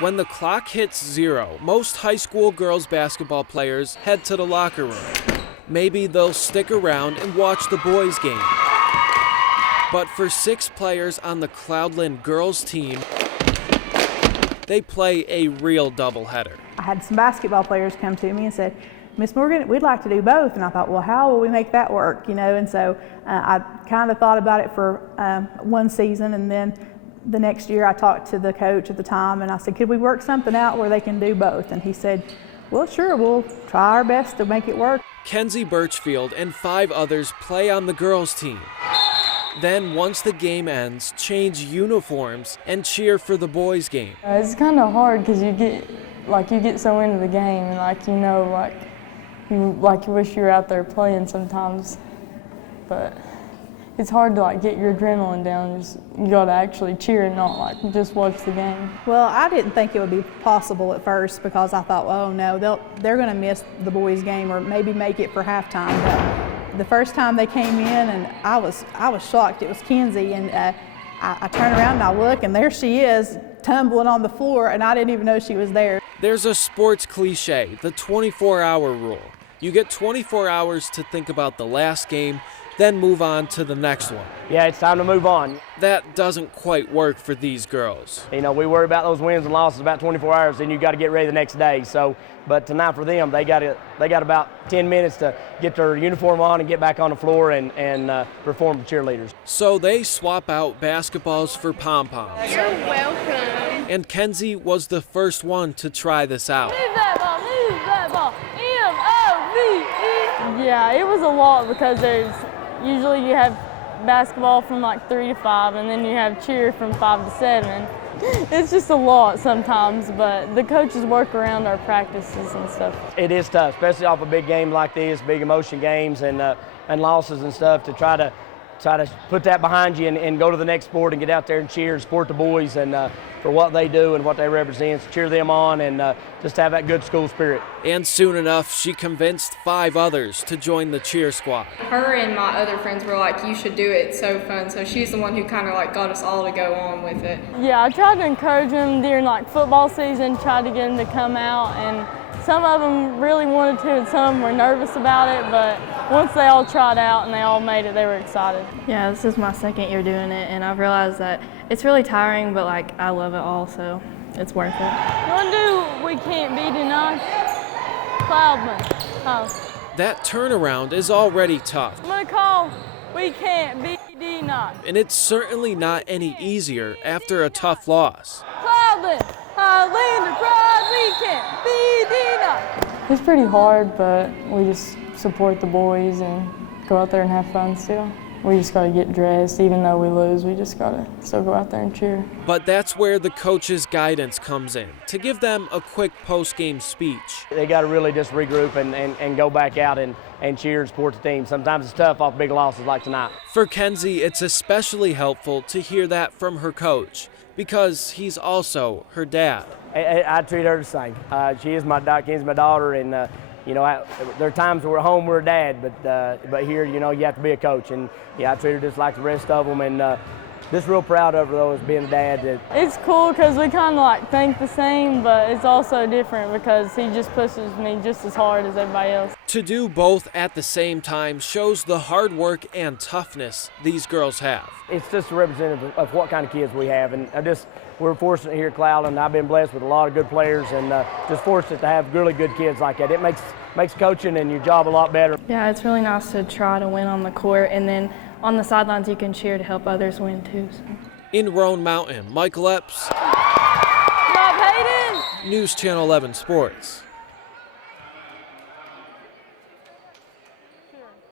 When the clock hits 0, most high school girls basketball players head to the locker room. Maybe they'll stick around and watch the boys' game. But for 6 players on the Cloudland girls team, they play a real doubleheader. I had some basketball players come to me and said, "Miss Morgan, we'd like to do both." And I thought, well, how will we make that work? And so I kind of thought about it for one season, and then the next year I talked to the coach at the time and I said, could we work something out where they can do both? And he said, well, sure, we'll try our best to make it work. Kenzie Birchfield and 5 others play on the girls' team. Then, once the game ends, change uniforms and cheer for the boys' game. It's kind of hard because you get so into the game and you wish you were out there playing sometimes, but it's hard to get your adrenaline down. You got to actually cheer and not just watch the game. Well, I didn't think it would be possible at first because I thought, oh no, they're going to miss the boys' game or maybe make it for halftime. But the first time they came in, and I was shocked. It was Kenzie, and I turn around and I look, and there she is, tumbling on the floor, and I didn't even know she was there. There's a sports cliche, the 24-hour rule. You get 24 hours to think about the last game, then move on to the next one. Yeah, it's time to move on. That doesn't quite work for these girls. We worry about those wins and losses about 24 hours, then you got to get ready the next day. But tonight for them, they got about 10 minutes to get their uniform on and get back on the floor and perform the cheerleaders. So they swap out basketballs for pom-poms. You're welcome. And Kenzie was the first one to try this out. Move that ball, M-O-V-E. Yeah, it was a lot because usually you have basketball from 3 to 5, and then you have cheer from 5 to 7. It's just a lot sometimes, but the coaches work around our practices and stuff. It is tough, especially off a big game like this, big emotion games and losses and stuff, to try to put that behind you and go to the next sport and get out there and cheer and support the boys and for what they do and what they represent, cheer them on and just have that good school spirit. And soon enough, she convinced 5 others to join the cheer squad. Her and my other friends were like, you should do it, it's so fun. So she's the one who kind of got us all to go on with it. Yeah, I tried to encourage them during football season, tried to get them to come out, and some of them really wanted to and some of them were nervous about it, but once they all tried out and they all made it, they were excited. Yeah, this is my 2nd year doing it, and I've realized that it's really tiring, but I love it all, so it's worth it. You want to do We Can't Be Denied? Cloudman. Oh. That turnaround is already tough. I'm going to call We Can't Be Denied. And it's certainly not any easier after a tough loss. Cloudland, Highlander Pride, we can't be denied. It's pretty hard, but we just support the boys and go out there and have fun still. We just got to get dressed. Even though we lose, we just got to still go out there and cheer. But that's where the coach's guidance comes in, to give them a quick post-game speech. They got to really just regroup and go back out and cheer and support the team. Sometimes it's tough off big losses like tonight. For Kenzie, it's especially helpful to hear that from her coach, because he's also her dad. I treat her the same. She is Kenzie's my daughter, and there are times where at home we're a dad, but here, you have to be a coach, and I treat her just like the rest of them, and just real proud of her though as being a dad. It's cool because we kind of think the same, but it's also different because he just pushes me just as hard as everybody else. To do both at the same time shows the hard work and toughness these girls have. It's just a representative of what kind of kids we have, and we're fortunate here at Cloudland. I've been blessed with a lot of good players, and just fortunate to have really good kids like that. It makes coaching and your job a lot better. Yeah, it's really nice to try to win on the court, and then on the sidelines you can cheer to help others win too. So. In Roan Mountain, Michael Epps, News Channel 11 Sports.